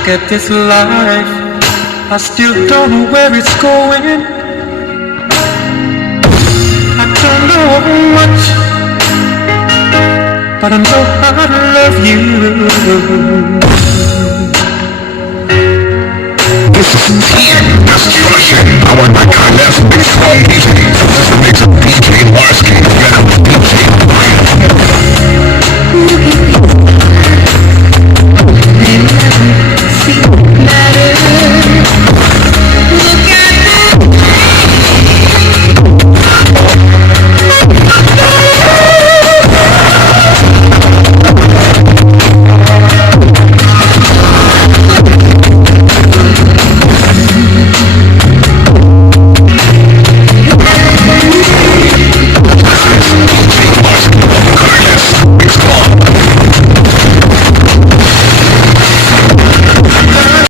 look at this life, I still don't know where it's going. I don't know much, but I know how to love you. This is TN Destruction, powered by Kyleth Big Strong DJs. This makes a DJ Marsky, venom DJ